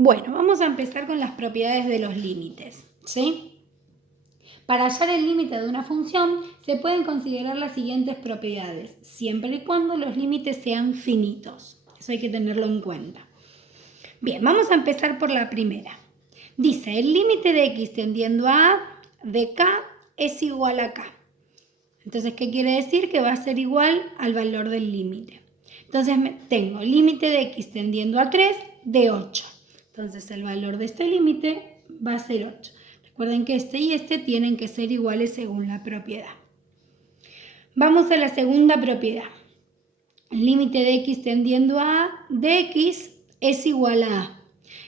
Bueno, vamos a empezar con las propiedades de los límites, ¿sí? Para hallar el límite de una función se pueden considerar las siguientes propiedades, siempre y cuando los límites sean finitos. Eso hay que tenerlo en cuenta. Bien, vamos a empezar por la primera. Dice, el límite de x tendiendo a A de k es igual a k. Entonces, ¿qué quiere decir? Que va a ser igual al valor del límite. Entonces, tengo límite de x tendiendo a 3 de 8. Entonces, el valor de este límite va a ser 8. Recuerden que este y este tienen que ser iguales según la propiedad. Vamos a la segunda propiedad. El límite de x tendiendo a A de x es igual a A.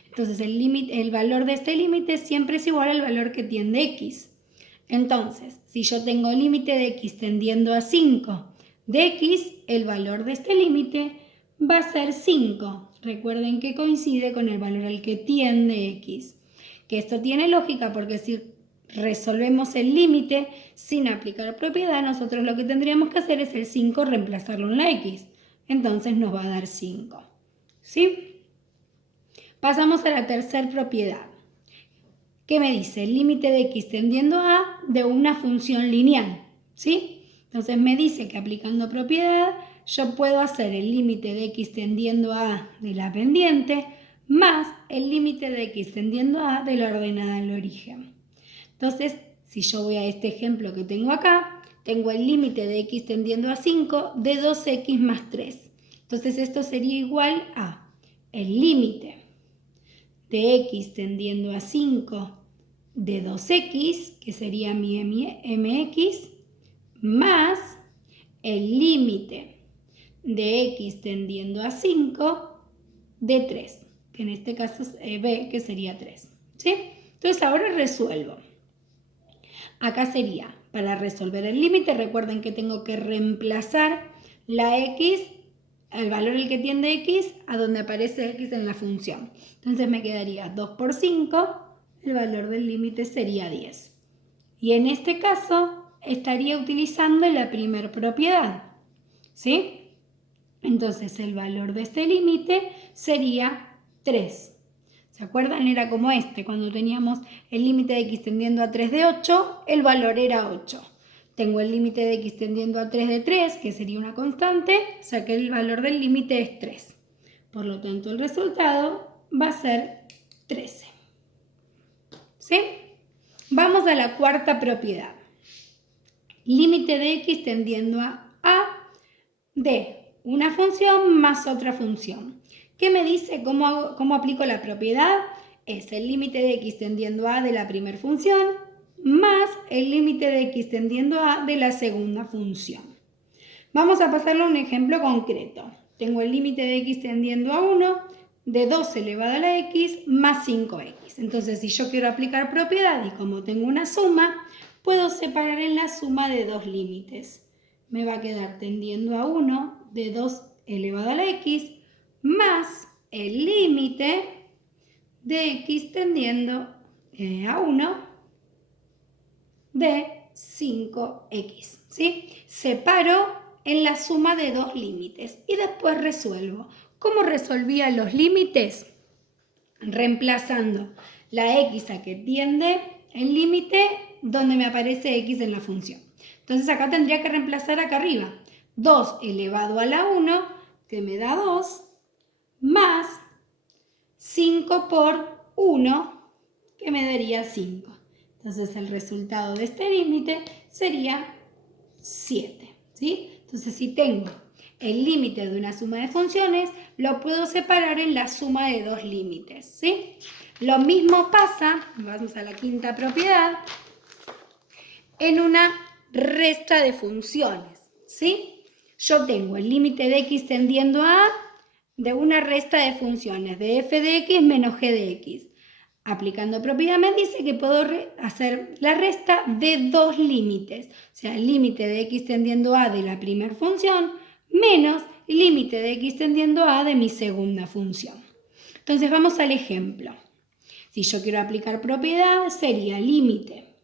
Entonces, el valor de este límite siempre es igual al valor que tiende x. Entonces, si yo tengo límite de x tendiendo a 5 de x, el valor de este límite va a ser 5. Recuerden que coincide con el valor al que tiende x. Que esto tiene lógica porque si resolvemos el límite sin aplicar propiedad, nosotros lo que tendríamos que hacer es el 5 reemplazarlo en la x. Entonces nos va a dar 5. ¿Sí? Pasamos a la tercera propiedad. ¿Qué me dice? El límite de x tendiendo a A de una función lineal, ¿sí? Entonces me dice que aplicando propiedad yo puedo hacer el límite de x tendiendo a A de la pendiente más el límite de x tendiendo a A de la ordenada al origen. Entonces, si yo voy a este ejemplo que tengo acá, tengo el límite de x tendiendo a 5 de 2x más 3. Entonces esto sería igual a el límite de x tendiendo a 5 de 2x, que sería mi mx, más el límite de x tendiendo a 5 de 3, que en este caso es b, que sería 3. ¿Sí? Entonces ahora resuelvo. Acá sería, para resolver el límite, recuerden que tengo que reemplazar la x, el valor al que tiende x, a donde aparece x en la función. Entonces me quedaría 2 por 5, el valor del límite sería 10. Y en este caso estaría utilizando la primera propiedad, ¿sí? Entonces el valor de este límite sería 3. ¿Se acuerdan? Era como este, cuando teníamos el límite de x tendiendo a 3 de 8, el valor era 8. Tengo el límite de x tendiendo a 3 de 3, que sería una constante, o sea que el valor del límite es 3. Por lo tanto, el resultado va a ser 13. ¿Sí? Vamos a la cuarta propiedad. Límite de x tendiendo a de una función más otra función. ¿Qué me dice? ¿Cómo aplico la propiedad? Es el límite de x tendiendo a de la primera función más el límite de x tendiendo a de la segunda función. Vamos a pasarlo a un ejemplo concreto. Tengo el límite de x tendiendo a 1 de 2 elevado a la x más 5x. Entonces, si yo quiero aplicar propiedad y como tengo una suma, puedo separar en la suma de dos límites. Me va a quedar tendiendo a 1 de 2 elevado a la x más el límite de x tendiendo a 1 de 5x. ¿Sí? Separo en la suma de dos límites y después resuelvo. ¿Cómo resolvía los límites? Reemplazando la x a que tiende el límite donde me aparece x en la función. Entonces acá tendría que reemplazar acá arriba 2 elevado a la 1, que me da 2, más 5 por 1, que me daría 5. Entonces el resultado de este límite sería 7. ¿Sí? Entonces si tengo el límite de una suma de funciones, lo puedo separar en la suma de dos límites. ¿Sí? Lo mismo pasa, vamos a la quinta propiedad, en una resta de funciones. ¿Sí? Yo tengo el límite de x tendiendo a de una resta de funciones de f de x menos g de x. Aplicando propiedad me dice que puedo hacer la resta de dos límites, o sea, el límite de x tendiendo a de la primera función menos el límite de x tendiendo a de mi segunda función. Entonces vamos al ejemplo. Si yo quiero aplicar propiedad, sería límite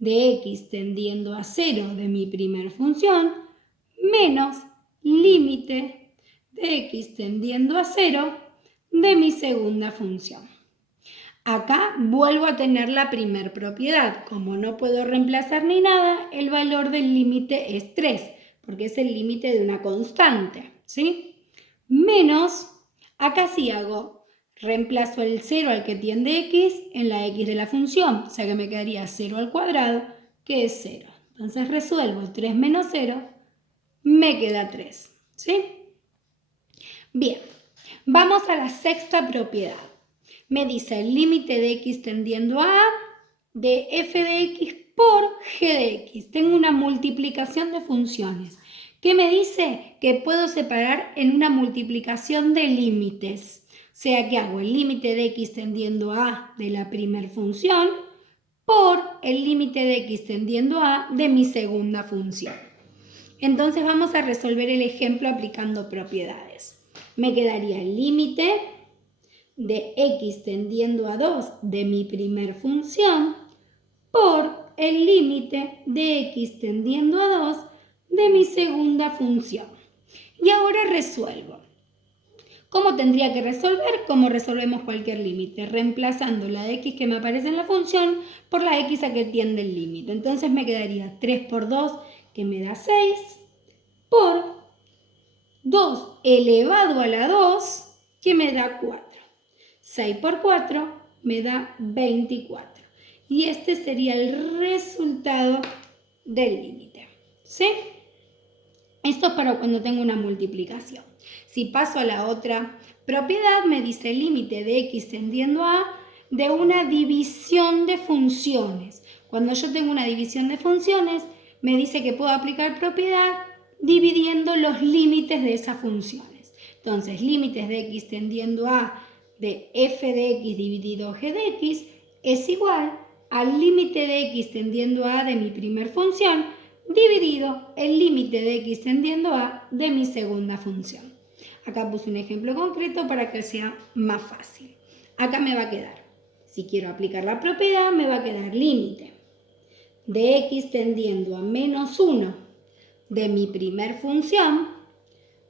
de x tendiendo a 0 de mi primera función menos límite de x tendiendo a 0 de mi segunda función. Acá vuelvo a tener la primer propiedad. Como no puedo reemplazar ni nada, el valor del límite es 3, porque es el límite de una constante, ¿sí? Menos, acá sí hago, reemplazo el 0 al que tiende x en la x de la función, o sea que me quedaría 0 al cuadrado, que es 0. Entonces resuelvo 3 menos 0, me queda 3, ¿sí? Bien, vamos a la sexta propiedad. Me dice el límite de x tendiendo a de f de x por g de x. Tengo una multiplicación de funciones. ¿Qué me dice? Que puedo separar en una multiplicación de límites. O sea que hago el límite de x tendiendo a de la primera función por el límite de x tendiendo a de mi segunda función. Entonces vamos a resolver el ejemplo aplicando propiedades. Me quedaría el límite de x tendiendo a 2 de mi primer función por el límite de x tendiendo a 2 de mi segunda función. Y ahora resuelvo. ¿Cómo tendría que resolver? Como resolvemos cualquier límite, reemplazando la de x que me aparece en la función por la x a que tiende el límite. Entonces me quedaría 3 por 2, que me da 6, por 2 elevado a la 2, que me da 4. 6 por 4 me da 24. Y este sería el resultado del límite, ¿sí? Esto es para cuando tengo una multiplicación. Si paso a la otra propiedad, me dice el límite de x tendiendo a de una división de funciones. Cuando yo tengo una división de funciones, me dice que puedo aplicar propiedad dividiendo los límites de esas funciones. Entonces, límites de x tendiendo a de f de x dividido g de x es igual al límite de x tendiendo a de mi primer función dividido el límite de x tendiendo a de mi segunda función. Acá puse un ejemplo concreto para que sea más fácil. Acá me va a quedar, si quiero aplicar la propiedad, me va a quedar límite de x tendiendo a menos 1 de mi primer función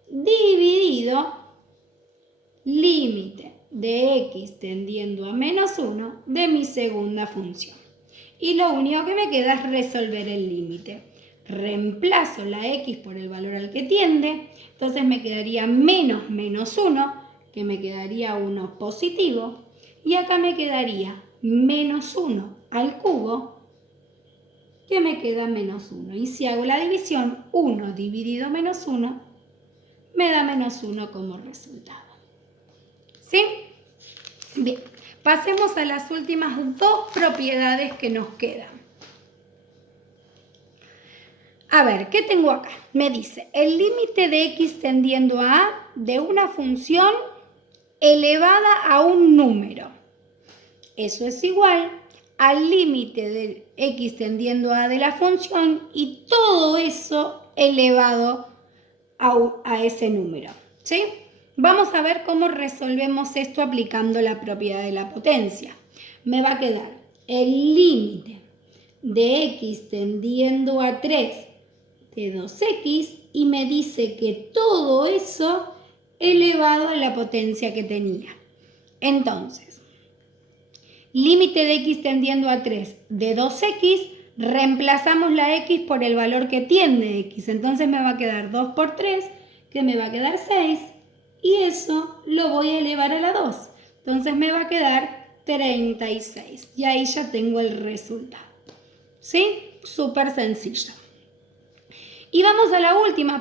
dividido límite de x tendiendo a menos 1 de mi segunda función. Y lo único que me queda es resolver el límite. Reemplazo la x por el valor al que tiende, entonces me quedaría menos 1, que me quedaría 1 positivo, y acá me quedaría menos 1 al cubo, que me queda menos 1. Y si hago la división, 1 dividido menos 1, me da menos 1 como resultado. ¿Sí? Bien, pasemos a las últimas dos propiedades que nos quedan. A ver, ¿qué tengo acá? Me dice, el límite de x tendiendo a de una función elevada a un número. Eso es igual al límite de x tendiendo a de la función y todo eso elevado a ese número, ¿sí? Vamos a ver cómo resolvemos esto aplicando la propiedad de la potencia. Me va a quedar el límite de x tendiendo a 3 de 2x y me dice que todo eso elevado a la potencia que tenía. Entonces, límite de x tendiendo a 3 de 2x, reemplazamos la x por el valor que tiende x. Entonces me va a quedar 2 por 3, que me va a quedar 6, y eso lo voy a elevar a la 2. Entonces me va a quedar 36. Y ahí ya tengo el resultado. ¿Sí? Súper sencillo. Y vamos a la última